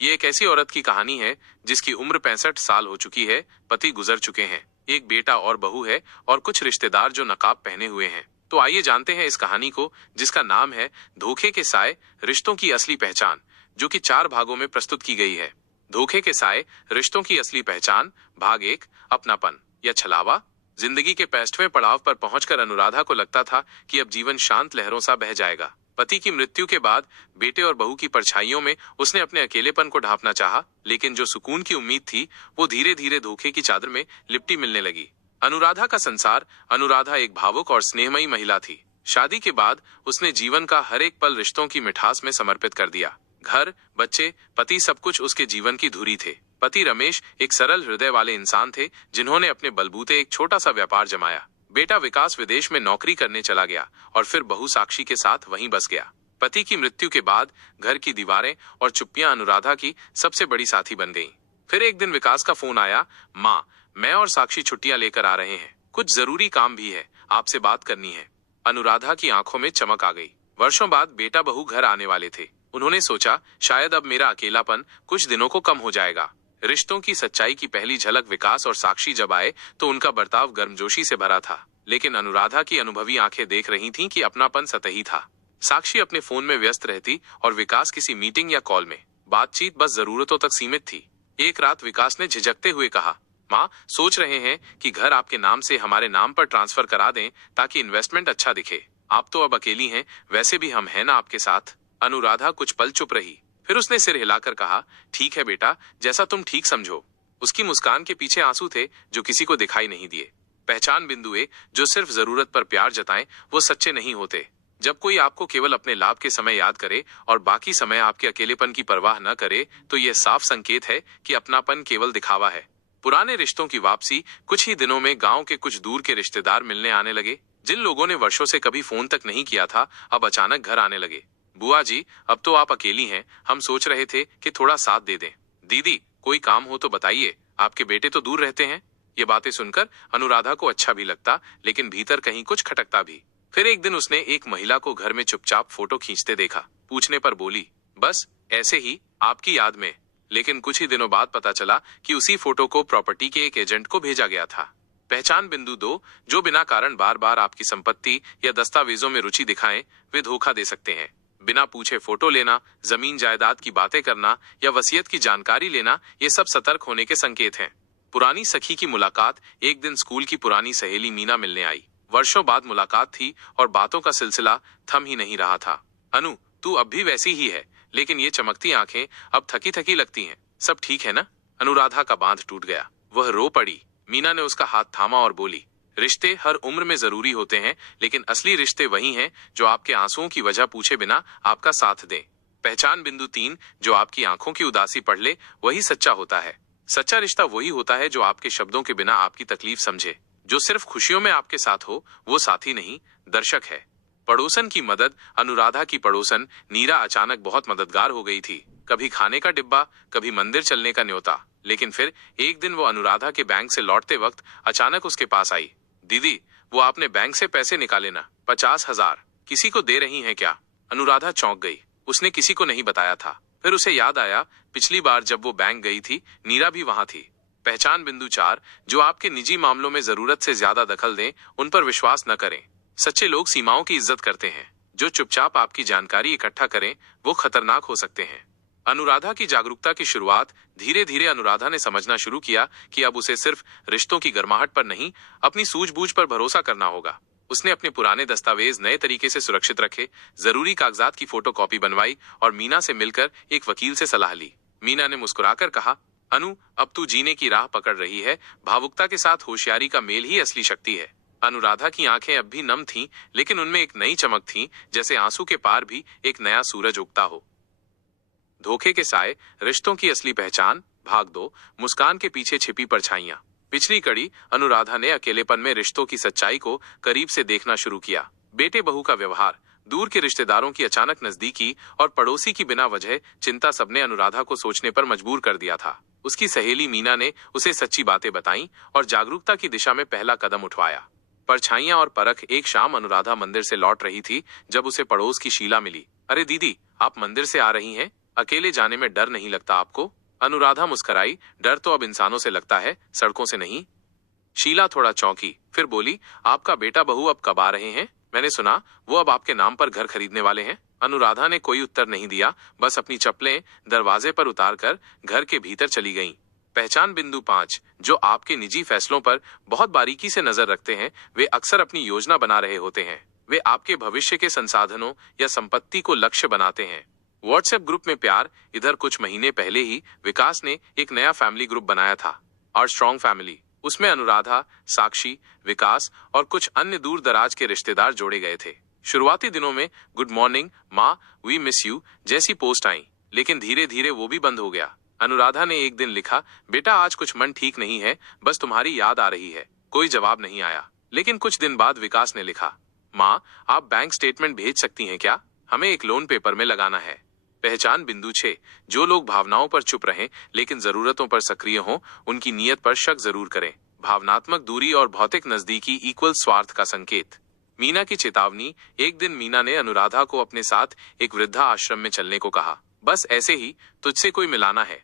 ये एक ऐसी औरत की कहानी है जिसकी उम्र 65 साल हो चुकी है, पति गुजर चुके हैं, एक बेटा और बहू है और कुछ रिश्तेदार जो नकाब पहने हुए हैं। तो आइए जानते हैं इस कहानी को, जिसका नाम है धोखे के साए, रिश्तों की असली पहचान, जो कि 4 भागों में प्रस्तुत की गई है। धोखे के साए, रिश्तों की असली पहचान, भाग 1, अपनापन या छलावा। जिंदगी के 65वें पड़ाव पर पहुंचकर अनुराधा को लगता था कि अब जीवन शांत लहरों सा बह जाएगा। पति की मृत्यु के बाद बेटे और बहू की परछाइयों में उसने अपने अकेलेपन को ढांपना चाहा, लेकिन जो सुकून की उम्मीद थी वो धीरे धीरे धोखे की चादर में लिपटी मिलने लगी। अनुराधा का संसार। अनुराधा एक भावुक और स्नेहमयी महिला थी। शादी के बाद उसने जीवन का हर एक पल रिश्तों की मिठास में समर्पित कर दिया। घर, बच्चे, पति, सब कुछ उसके जीवन की धुरी थे। पति रमेश एक सरल हृदय वाले इंसान थे, जिन्होंने अपने बलबूते एक छोटा सा व्यापार जमाया। बेटा विकास विदेश में नौकरी करने चला गया और फिर बहू साक्षी के साथ वहीं बस गया। पति की मृत्यु के बाद घर की दीवारें और चुप्पियां अनुराधा की सबसे बड़ी साथी बन गईं। फिर एक दिन विकास का फोन आया, माँ, मैं और साक्षी छुट्टियां लेकर आ रहे हैं, कुछ जरूरी काम भी है, आपसे बात करनी है। अनुराधा की आंखों में चमक आ गई। वर्षों बाद बेटा बहू घर आने वाले थे। उन्होंने सोचा, शायद अब मेरा अकेलापन कुछ दिनों को कम हो जाएगा। रिश्तों की सच्चाई की पहली झलक विकास और साक्षी जब आए तो उनका बर्ताव गर्मजोशी से भरा था, लेकिन अनुराधा की अनुभवी आंखें देख रही थीं कि अपनापन सतही था। साक्षी अपने फोन में व्यस्त रहती और विकास किसी मीटिंग या कॉल में। बातचीत बस जरूरतों तक सीमित थी। एक रात विकास ने झिझकते हुए कहा, माँ, सोच रहे हैं कि घर आपके नाम से हमारे नाम पर ट्रांसफर करा दें ताकि इन्वेस्टमेंट अच्छा दिखे। आप तो अब अकेली हैं, वैसे भी हम हैं ना आपके साथ। अनुराधा कुछ पल चुप रही, फिर उसने सिर हिलाकर कहा, ठीक है बेटा, जैसा तुम ठीक समझो। उसकी मुस्कान के पीछे आंसू थे जो किसी को दिखाई नहीं दिए। पहचान बिंदु ए, जो सिर्फ जरूरत पर प्यार जताएं वो सच्चे नहीं होते। जब कोई आपको केवल अपने लाभ के समय याद करे और बाकी समय आपके अकेलेपन की परवाह न करे, तो यह साफ संकेत है कि अपनापन केवल दिखावा है। पुराने रिश्तों की वापसी। कुछ ही दिनों में गांव के कुछ दूर के रिश्तेदार मिलने आने लगे। जिन लोगों ने वर्षों से कभी फोन तक नहीं किया था, अब अचानक घर आने लगे। बुआ जी, अब तो आप अकेली हैं, हम सोच रहे थे कि थोड़ा साथ दे दें। दीदी, कोई काम हो तो बताइए, आपके बेटे तो दूर रहते हैं। ये बातें सुनकर अनुराधा को अच्छा भी लगता, लेकिन भीतर कहीं कुछ खटकता भी। फिर एक दिन उसने एक महिला को घर में चुपचाप फोटो खींचते देखा। पूछने पर बोली, बस ऐसे ही, आपकी याद में। लेकिन कुछ ही दिनों बाद पता चला कि उसी फोटो को प्रॉपर्टी के एक एजेंट को भेजा गया था। पहचान बिंदु 2, जो बिना कारण बार बार आपकी संपत्ति या दस्तावेजों में रुचि दिखाएं, वे धोखा दे सकते हैं। बिना पूछे फोटो लेना, जमीन जायदाद की बातें करना या वसीयत की जानकारी लेना, ये सब सतर्क होने के संकेत हैं। पुरानी सखी की मुलाकात। एक दिन स्कूल की पुरानी सहेली मीना मिलने आई। वर्षों बाद मुलाकात थी और बातों का सिलसिला थम ही नहीं रहा था। अनु, तू अब भी वैसी ही है, लेकिन ये चमकती आंखें अब थकी थकी लगती हैं। सब ठीक है ना? अनुराधा का बांध टूट गया। वह रो पड़ी। मीना ने उसका हाथ थामा और बोली, रिश्ते हर उम्र में जरूरी होते हैं, लेकिन असली रिश्ते वही हैं जो आपके आंसुओं की वजह पूछे बिना आपका साथ दें। पहचान बिंदु 3, जो आपकी आंखों की उदासी पढ़ ले, वही सच्चा होता है। सच्चा रिश्ता वही होता है जो आपके शब्दों के बिना आपकी तकलीफ समझे। जो सिर्फ खुशियों में आपके साथ हो, वो साथी नहीं, दर्शक है। पड़ोसन की मदद। अनुराधा की पड़ोसन नीरा अचानक बहुत मददगार हो गई थी। कभी खाने का डिब्बा, कभी मंदिर चलने का न्योता। लेकिन फिर एक दिन वो अनुराधा के बैंक से लौटते वक्त अचानक उसके पास आई। दीदी, वो आपने बैंक से पैसे निकाले ना, 50,000। किसी को दे रही हैं क्या? अनुराधा चौंक गई। उसने किसी को नहीं बताया था। फिर उसे याद आया, पिछली बार जब वो बैंक गई थी, नीरा भी वहां थी। पहचान बिंदु 4, जो आपके निजी मामलों में जरूरत से ज्यादा दखल दें, उन पर विश्वास न करें। सच्चे लोग सीमाओं की इज्जत करते हैं। जो चुपचाप आपकी जानकारी इकट्ठा करें, वो खतरनाक हो सकते हैं। अनुराधा की जागरूकता की शुरुआत। धीरे धीरे अनुराधा ने समझना शुरू किया कि अब उसे सिर्फ रिश्तों की गर्माहट पर नहीं, अपनी सूझबूझ पर भरोसा करना होगा। उसने अपने पुराने दस्तावेज नए तरीके से सुरक्षित रखे, जरूरी कागजात की फोटोकॉपी बनवाई और मीना से मिलकर एक वकील से सलाह ली। मीना ने मुस्कुराकर कहा, अनु, अब तू जीने की राह पकड़ रही है। भावुकता के साथ होशियारी का मेल ही असली शक्ति है। अनुराधा की आंखें अब भी नम थीं, लेकिन उनमें एक नई चमक थी, जैसे आंसू के पार भी एक नया सूरज उगता हो। धोखे के साए, रिश्तों की असली पहचान, भाग 2, मुस्कान के पीछे छिपी परछाइयां। पिछली कड़ी। अनुराधा ने अकेलेपन में रिश्तों की सच्चाई को करीब से देखना शुरू किया। बेटे बहू का व्यवहार, दूर के रिश्तेदारों की अचानक नजदीकी और पड़ोसी की बिना वजह चिंता सबने अनुराधा को सोचने पर मजबूर कर दिया था। उसकी सहेली मीना ने उसे सच्ची बातें बताई और जागरूकता की दिशा में पहला कदम उठवाया। परछाइयां और परख। एक शाम अनुराधा मंदिर से लौट रही थी जब उसे पड़ोस की शीला मिली। अरे दीदी, आप मंदिर से आ रही हैं? अकेले जाने में डर नहीं लगता आपको? अनुराधा मुस्कुराई। डर तो अब इंसानों से लगता है, सड़कों से नहीं। शीला थोड़ा चौंकी, फिर बोली, आपका बेटा बहू अब कब आ रहे हैं? मैंने सुना वो अब आपके नाम पर घर खरीदने वाले हैं। अनुराधा ने कोई उत्तर नहीं दिया, बस अपनी चप्पलें दरवाजे पर उतारकर घर के भीतर चली गईं। पहचान बिंदु 5, जो आपके निजी फैसलों पर बहुत बारीकी से नजर रखते हैं, वे अक्सर अपनी योजना बना रहे होते हैं। वे आपके भविष्य के संसाधनों या संपत्ति को लक्ष्य बनाते हैं। व्हाट्सएप ग्रुप में प्यार। इधर कुछ महीने पहले ही विकास ने एक नया फैमिली ग्रुप बनाया था, और स्ट्रॉन्ग फैमिली। उसमें अनुराधा, साक्षी, विकास और कुछ अन्य दूर दराज के रिश्तेदार जोड़े गए थे। शुरुआती दिनों में गुड मॉर्निंग माँ, वी मिस यू जैसी पोस्ट आई, लेकिन धीरे धीरे वो भी बंद हो गया। अनुराधा ने एक दिन लिखा, बेटा आज कुछ मन ठीक नहीं है, बस तुम्हारी याद आ रही है। कोई जवाब नहीं आया। लेकिन कुछ दिन बाद विकास ने लिखा, माँ आप बैंक स्टेटमेंट भेज सकती हैं क्या? हमें एक लोन पेपर में लगाना है। पहचान बिंदु 6, जो लोग भावनाओं पर चुप रहें लेकिन जरूरतों पर सक्रिय हों, उनकी नीयत पर शक जरूर करें। भावनात्मक दूरी और भौतिक नजदीकी इक्वल स्वार्थ का संकेत। मीना की चेतावनी। एक दिन मीना ने अनुराधा को अपने साथ एक वृद्धा आश्रम में चलने को कहा, बस ऐसे ही, तुझसे कोई मिलाना है।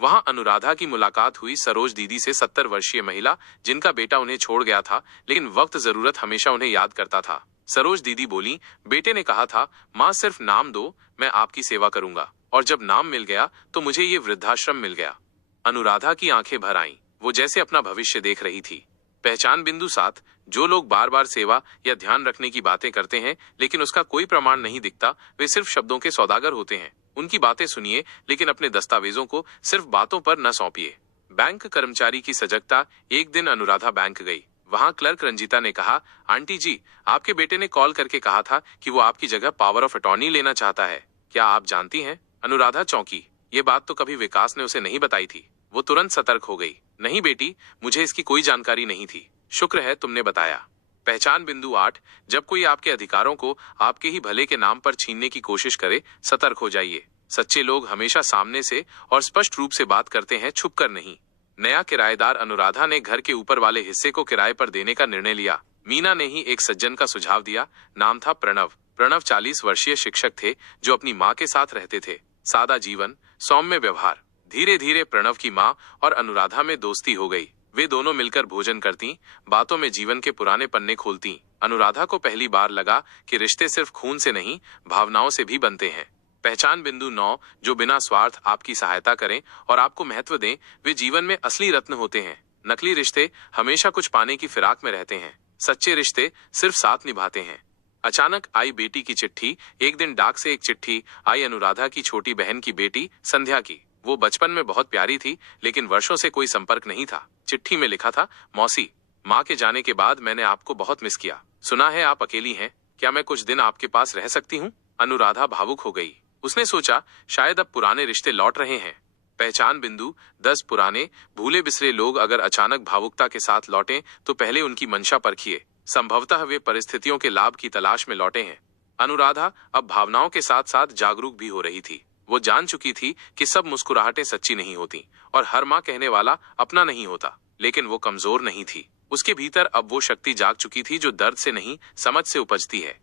वहां अनुराधा की मुलाकात हुई सरोज दीदी से, 70 वर्षीय महिला जिनका बेटा उन्हें छोड़ गया था, लेकिन वक्त जरूरत हमेशा उन्हें याद करता था। सरोज दीदी बोली, बेटे ने कहा था माँ सिर्फ नाम दो, मैं आपकी सेवा करूंगा, और जब नाम मिल गया तो मुझे ये वृद्धाश्रम मिल गया। अनुराधा की आंखें भर आईं, वो जैसे अपना भविष्य देख रही थी। पहचान बिंदु 7, जो लोग बार बार सेवा या ध्यान रखने की बातें करते हैं लेकिन उसका कोई प्रमाण नहीं दिखता, वे सिर्फ शब्दों के सौदागर होते हैं। उनकी बातें सुनिए लेकिन अपने दस्तावेजों को सिर्फ बातों पर न सौंपिए। बैंक कर्मचारी की सजगता। एक दिन अनुराधा बैंक गई। वहां क्लर्क रंजीता ने कहा, आंटी जी आपके बेटे ने कॉल करके कहा था कि वो आपकी जगह पावर ऑफ अटॉर्नी लेना चाहता है, क्या आप जानती हैं? अनुराधा चौंकी। ये बात तो कभी विकास ने उसे नहीं बताई थी। वो तुरंत सतर्क हो गई, नहीं बेटी, मुझे इसकी कोई जानकारी नहीं थी, शुक्र है तुमने बताया। पहचान बिंदु 8, जब कोई आपके अधिकारों को आपके ही भले के नाम पर छीनने की कोशिश करे, सतर्क हो जाइए। सच्चे लोग हमेशा सामने से और स्पष्ट रूप से बात करते हैं, छुप कर नहीं। नया किराएदार। अनुराधा ने घर के ऊपर वाले हिस्से को किराए पर देने का निर्णय लिया। मीना ने ही एक सज्जन का सुझाव दिया। नाम था प्रणव। प्रणव 40 वर्षीय शिक्षक थे जो अपनी माँ के साथ रहते थे। सादा जीवन, सौम्य व्यवहार। धीरे धीरे प्रणव की माँ और अनुराधा में दोस्ती हो गई। वे दोनों मिलकर भोजन करती, बातों में जीवन के पुराने पन्ने खोलती। अनुराधा को पहली बार लगा कि रिश्ते सिर्फ खून से नहीं, भावनाओं से भी बनते हैं। पहचान बिंदु 9, जो बिना स्वार्थ आपकी सहायता करें और आपको महत्व दें, वे जीवन में असली रत्न होते हैं। नकली रिश्ते हमेशा कुछ पाने की फिराक में रहते हैं। सच्चे रिश्ते सिर्फ साथ निभाते हैं। अचानक आई बेटी की चिट्ठी। एक दिन डाक से एक चिट्ठी आई अनुराधा की छोटी बहन की बेटी संध्या की। वो बचपन में बहुत प्यारी थी, लेकिन वर्षों से कोई संपर्क नहीं था। चिट्ठी में लिखा था, मौसी, माँ के जाने के बाद मैंने आपको बहुत मिस किया। सुना है आप अकेली हैं, क्या मैं कुछ दिन आपके पास रह सकती हूँ? अनुराधा भावुक हो गई। उसने सोचा शायद अब पुराने रिश्ते लौट रहे हैं। पहचान बिंदु 10, पुराने भूले बिसरे लोग अगर अचानक भावुकता के साथ लौटें तो पहले उनकी मंशा परखिए। संभवतः वे परिस्थितियों के लाभ की तलाश में लौटे हैं। अनुराधा अब भावनाओं के साथ साथ जागरूक भी हो रही थी। वो जान चुकी थी कि सब मुस्कुराहटें सच्ची नहीं होती और हर माँ कहने वाला अपना नहीं होता, लेकिन वो कमजोर नहीं थी। उसके भीतर अब वो शक्ति जाग चुकी थी जो दर्द से नहीं, समझ से उपजती है।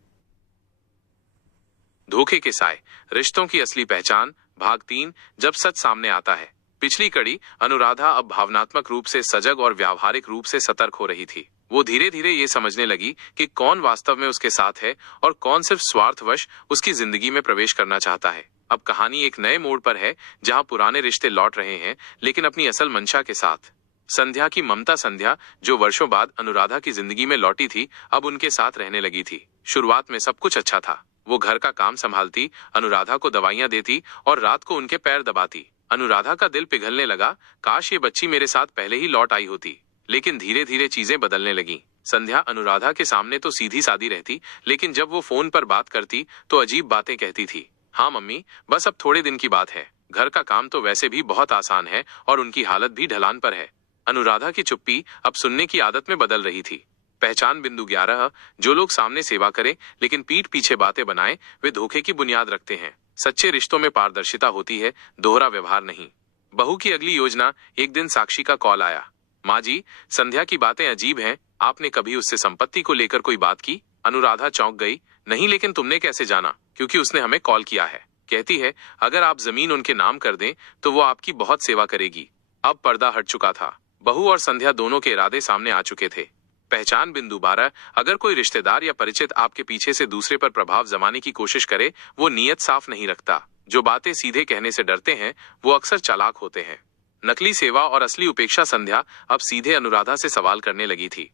धोखे के साए, रिश्तों की असली पहचान, भाग 3, जब सच सामने आता है। पिछली कड़ी, अनुराधा अब भावनात्मक रूप से सजग और व्यावहारिक रूप से सतर्क हो रही थी। वो धीरे धीरे ये समझने लगी कि कौन वास्तव में उसके साथ है और कौन सिर्फ स्वार्थवश उसकी जिंदगी में प्रवेश करना चाहता है। अब कहानी एक नए मोड़ पर है, जहां पुराने रिश्ते लौट रहे हैं, लेकिन अपनी असल मंशा के साथ। संध्या की ममता, संध्या जो वर्षों बाद अनुराधा की जिंदगी में लौटी थी, अब उनके साथ रहने लगी थी। शुरुआत में सब कुछ अच्छा था। वो घर का काम संभालती, अनुराधा को दवाइयां देती और रात को उनके पैर दबाती। अनुराधा का दिल पिघलने लगा, काश ये बच्ची मेरे साथ पहले ही लौट आई होती। लेकिन धीरे धीरे चीजें बदलने लगी। संध्या अनुराधा के सामने तो सीधी सादी रहती, लेकिन जब वो फोन पर बात करती तो अजीब बातें कहती थी। हाँ मम्मी, बस अब थोड़े दिन की बात है, घर का काम तो वैसे भी बहुत आसान है और उनकी हालत भी ढलान पर है। अनुराधा की चुप्पी अब सुनने की आदत में बदल रही थी। पहचान बिंदु 11, जो लोग सामने सेवा करें लेकिन पीठ पीछे बातें बनाएं, वे धोखे की बुनियाद रखते हैं। सच्चे रिश्तों में पारदर्शिता होती है, दोहरा व्यवहार नहीं। बहू की अगली योजना। एक दिन साक्षी का कॉल आया, माँ जी, संध्या की बातें अजीब हैं, आपने कभी उससे संपत्ति को लेकर कोई बात की? अनुराधा चौंक गई। नहीं, लेकिन तुमने कैसे जाना? क्योंकि उसने हमें कॉल किया है। कहती है अगर आप जमीन उनके नाम कर दें तो वो आपकी बहुत सेवा करेगी। अब पर्दा हट चुका था। बहू और संध्या दोनों के इरादे सामने आ चुके थे। पहचान बिंदु 12, अगर कोई रिश्तेदार या परिचित आपके पीछे से दूसरे पर प्रभाव जमाने की कोशिश करे, वो नीयत साफ नहीं रखता। जो बातें सीधे कहने से डरते हैं वो अक्सर चालाक होते हैं। नकली सेवा और असली उपेक्षा। संध्या अब सीधे अनुराधा से सवाल करने लगी थी।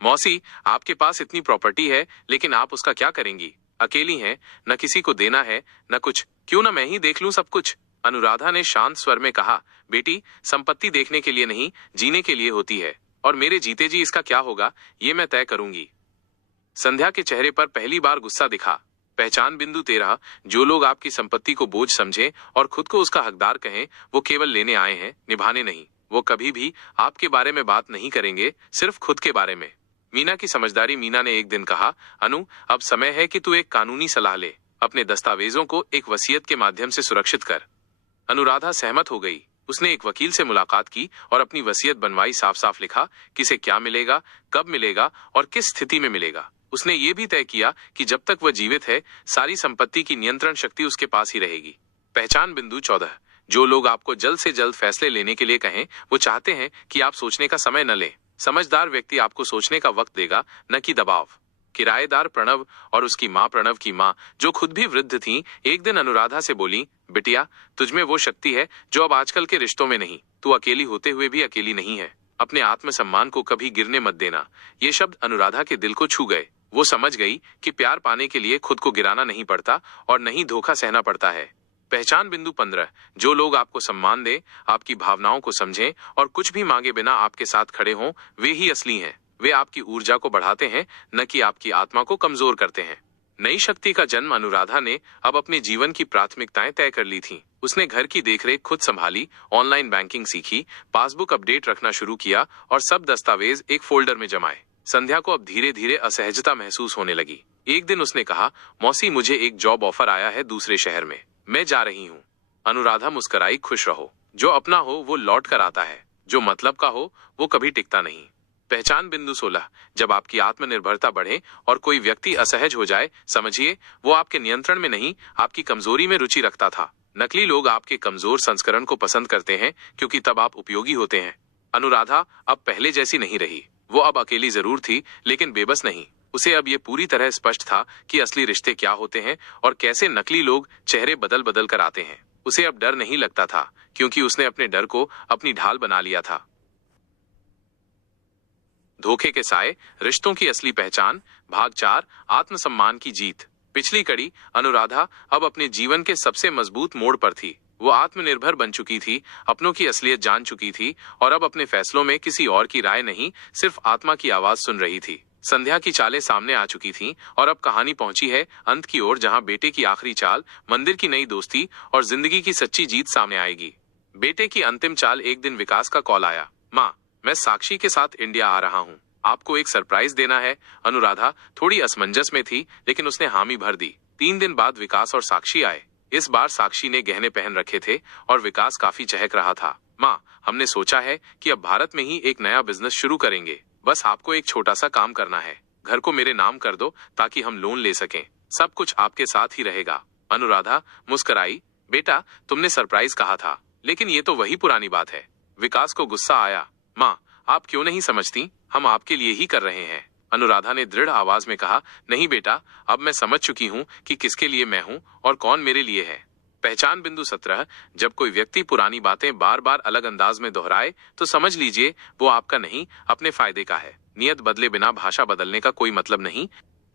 मौसी, आपके पास इतनी प्रॉपर्टी है लेकिन आप उसका क्या करेंगी? अकेली हैं, न किसी को देना है न कुछ, क्यों न मैं ही देख लूं सब कुछ। अनुराधा ने शांत स्वर में कहा, बेटी, संपत्ति देखने के लिए नहीं जीने के लिए होती है, और मेरे जीते जी इसका क्या होगा ये मैं तय करूंगी। संध्या के चेहरे पर पहली बार गुस्सा दिखा। पहचान बिंदु 13, जो लोग आपकी संपत्ति को बोझ समझें और खुद को उसका हकदार कहें, वो केवल लेने आए हैं, निभाने नहीं। वो कभी भी आपके बारे में बात नहीं करेंगे, सिर्फ खुद के बारे में। मीना की समझदारी। मीना ने एक दिन कहा, अनु, अब समय है कि तू एक कानूनी सलाह ले। अपने दस्तावेजों को एक वसीयत के माध्यम से सुरक्षित कर। अनुराधा सहमत हो गई। उसने एक वकील से मुलाकात की और अपनी वसीयत बनवाई। साफ साफ लिखा किसे क्या मिलेगा, कब मिलेगा और किस स्थिति में मिलेगा। उसने ये भी तय किया कि जब तक वह जीवित है सारी संपत्ति की नियंत्रण शक्ति उसके पास ही रहेगी। पहचान बिंदु 14, जो लोग आपको जल्द से जल्द फैसले लेने के लिए कहें, वो चाहते हैं कि आप सोचने का समय न लें। समझदार व्यक्ति आपको सोचने का वक्त देगा, न कि दबाव। किराएदार प्रणव और उसकी माँ प्रणव की माँ, जो खुद भी वृद्ध थीं, एक दिन अनुराधा से बोली, बिटिया, तुझमें वो शक्ति है जो अब आजकल के रिश्तों में नहीं। तू अकेली होते हुए भी अकेली नहीं है। अपने आत्मसम्मान को कभी गिरने मत देना। ये शब्द अनुराधा के दिल को छू गए। वो समझ गई कि प्यार पाने के लिए खुद को गिराना नहीं पड़ता और नहीं धोखा सहना पड़ता है। पहचान बिंदु 15, जो लोग आपको सम्मान दें, आपकी भावनाओं को समझें और कुछ भी मांगे बिना आपके साथ खड़े हों, वे ही असली हैं। वे आपकी ऊर्जा को बढ़ाते हैं, न कि आपकी आत्मा को कमजोर करते हैं। नई शक्ति का जन्म। अनुराधा ने अब अपने जीवन की प्राथमिकताएं तय कर ली थीं। उसने घर की देखरेख खुद संभाली, ऑनलाइन बैंकिंग सीखी, पासबुक अपडेट रखना शुरू किया और सब दस्तावेज एक फोल्डर में जमाए। संध्या को अब धीरे धीरे असहजता महसूस होने लगी। एक दिन उसने कहा, मौसी, मुझे एक जॉब ऑफर आया है दूसरे शहर में, मैं जा रही हूँ। अनुराधा मुस्कुराई, खुश रहो। जो अपना हो वो लौट कर आता है, जो मतलब का हो वो कभी टिकता नहीं। पहचान बिंदु 16, जब आपकी आत्मनिर्भरता बढ़े और कोई व्यक्ति असहज हो जाए, समझिए वो आपके नियंत्रण में नहीं, आपकी कमजोरी में रुचि रखता था। नकली लोग आपके कमजोर संस्करण को पसंद करते हैं क्योंकि तब आप उपयोगी होते हैं। अनुराधा अब पहले जैसी नहीं रही। वो अब अकेली जरूर थी लेकिन बेबस नहीं। उसे अब ये पूरी तरह स्पष्ट था कि असली रिश्ते क्या होते हैं और कैसे नकली लोग चेहरे बदल बदल कर आते हैं। उसे अब डर नहीं लगता था क्योंकि उसने अपने डर को अपनी ढाल बना लिया था। धोखे के साए, रिश्तों की असली पहचान, भाग 4, आत्मसम्मान की जीत। पिछली कड़ी। अनुराधा अब अपने जीवन के सबसे मजबूत मोड़ पर थी। वो आत्मनिर्भर बन चुकी थी, अपनों की असलियत जान चुकी थी और अब अपने फैसलों में किसी और की राय नहीं, सिर्फ आत्मा की आवाज सुन रही थी। संध्या की चालें सामने आ चुकी थीं और अब कहानी पहुंची है अंत की ओर, जहां बेटे की आखिरी चाल, मंदिर की नई दोस्ती और जिंदगी की सच्ची जीत सामने आएगी। बेटे की अंतिम चाल। एक दिन विकास का कॉल आया, माँ, मैं साक्षी के साथ इंडिया आ रहा हूँ, आपको एक सरप्राइज देना है। अनुराधा थोड़ी असमंजस में थी लेकिन उसने हामी भर दी। 3 दिन बाद विकास और साक्षी आए। इस बार साक्षी ने गहने पहन रखे थे और विकास काफी चहक रहा था। माँ, हमने सोचा है कि अब भारत में ही एक नया बिजनेस शुरू करेंगे। बस आपको एक छोटा सा काम करना है, घर को मेरे नाम कर दो ताकि हम लोन ले सकें। सब कुछ आपके साथ ही रहेगा। अनुराधा मुस्कुराई, बेटा, तुमने सरप्राइज कहा था लेकिन ये तो वही पुरानी बात है। विकास को गुस्सा आया, माँ, आप क्यों नहीं समझती, हम आपके लिए ही कर रहे हैं। अनुराधा ने दृढ़ आवाज में कहा, नहीं बेटा, अब मैं समझ चुकी हूँ कि किसके लिए मैं हूँ और कौन मेरे लिए है। पहचान बिंदु 17, जब कोई व्यक्ति पुरानी बातें बार बार अलग अंदाज में दोहराए तो समझ लीजिए वो आपका नहीं, अपने फायदे का है। नियत बदले बिना भाषा बदलने का कोई मतलब नहीं।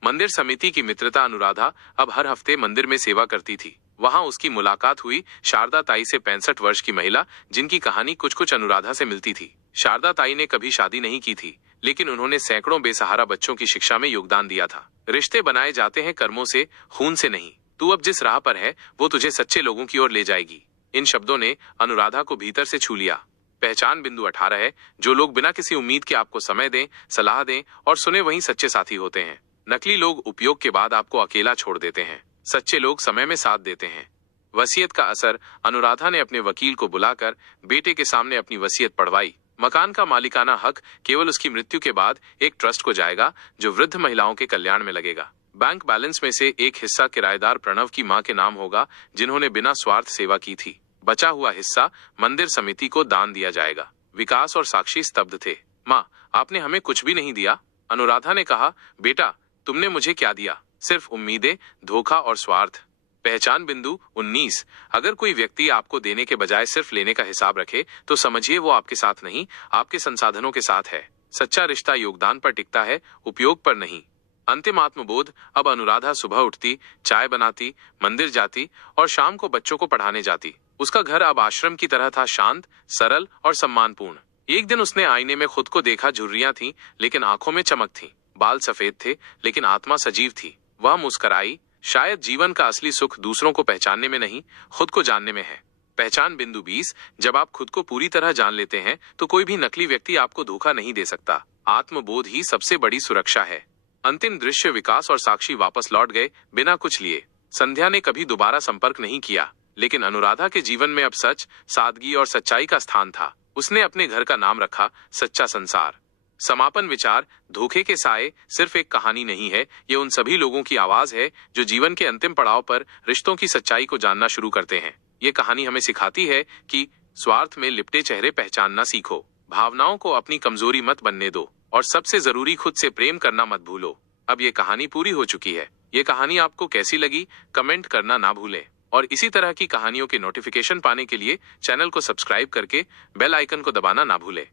मंदिर समिति की मित्रता। अनुराधा अब हर हफ्ते मंदिर में सेवा करती थी। वहां उसकी मुलाकात हुई शारदा ताई से, 65 वर्ष की महिला जिनकी कहानी कुछ कुछ अनुराधा से मिलती थी। शारदा ताई ने कभी शादी नहीं की थी लेकिन उन्होंने सैकड़ों बेसहारा बच्चों की शिक्षा में योगदान दिया था। रिश्ते बनाए जाते हैं कर्मों से, खून से नहीं। तू अब जिस राह पर है वो तुझे सच्चे लोगों की ओर ले जाएगी। इन शब्दों ने अनुराधा को भीतर से छू लिया। पहचान बिंदु 18 है, जो लोग बिना किसी उम्मीद के आपको समय दें, सलाह दें और सुने, वही सच्चे साथी होते हैं। नकली लोग उपयोग के बाद आपको अकेला छोड़ देते हैं, सच्चे लोग समय में साथ देते हैं। वसीयत का असर। अनुराधा ने अपने वकील को बुलाकर बेटे के सामने अपनी वसीयत पढ़वाई। मकान का मालिकाना हक केवल उसकी मृत्यु के बाद एक ट्रस्ट को जाएगा जो वृद्ध महिलाओं के कल्याण में लगेगा। बैंक बैलेंस में से एक हिस्सा किराएदार प्रणव की मां के नाम होगा, जिन्होंने बिना स्वार्थ सेवा की थी। बचा हुआ हिस्सा मंदिर समिति को दान दिया जाएगा। विकास और साक्षी स्तब्ध थे। माँ, आपने हमें कुछ भी नहीं दिया। अनुराधा ने कहा, बेटा तुमने मुझे क्या दिया? सिर्फ उम्मीदें, धोखा और स्वार्थ। पहचान बिंदु 19। अगर कोई व्यक्ति आपको देने के बजाय सिर्फ लेने का हिसाब रखे तो समझिए वो आपके साथ नहीं, आपके संसाधनों के साथ है। सच्चा रिश्ता योगदान पर टिकता है, उपयोग पर नहीं। अंतिम आत्मबोध। अब अनुराधा सुबह उठती, चाय बनाती, मंदिर जाती और शाम को बच्चों को पढ़ाने जाती। उसका घर अब आश्रम की तरह था, शांत, सरल और सम्मानपूर्ण। एक दिन उसने आईने में खुद को देखा। झुर्रियां थीं, लेकिन आंखों में चमक थी। बाल सफेद थे, लेकिन आत्मा सजीव थी। वह मुस्कराई। शायद जीवन का असली सुख दूसरों को पहचानने में नहीं, खुद को जानने में है। पहचान बिंदु 20। जब आप खुद को पूरी तरह जान लेते हैं तो कोई भी नकली व्यक्ति आपको धोखा नहीं दे सकता। आत्मबोध ही सबसे बड़ी सुरक्षा है। अंतिम दृश्य। विकास और साक्षी वापस लौट गए, बिना कुछ लिए। संध्या ने कभी दोबारा संपर्क नहीं किया, लेकिन अनुराधा के जीवन में अब सच, सादगी और सच्चाई का स्थान था। उसने अपने घर का नाम रखा, सच्चा संसार। समापन विचार। धोखे के साए सिर्फ एक कहानी नहीं है, ये उन सभी लोगों की आवाज है जो जीवन के अंतिम पड़ाव पर रिश्तों की सच्चाई को जानना शुरू करते हैं। ये कहानी हमें सिखाती है कि स्वार्थ में लिपटे चेहरे पहचानना सीखो, भावनाओं को अपनी कमजोरी मत बनने दो, और सबसे जरूरी खुद से प्रेम करना मत भूलो। अब ये कहानी पूरी हो चुकी है। ये कहानी आपको कैसी लगी, कमेंट करना ना भूलें। और इसी तरह की कहानियों के नोटिफिकेशन पाने के लिए चैनल को सब्सक्राइब करके बेल आइकन को दबाना ना भूलें।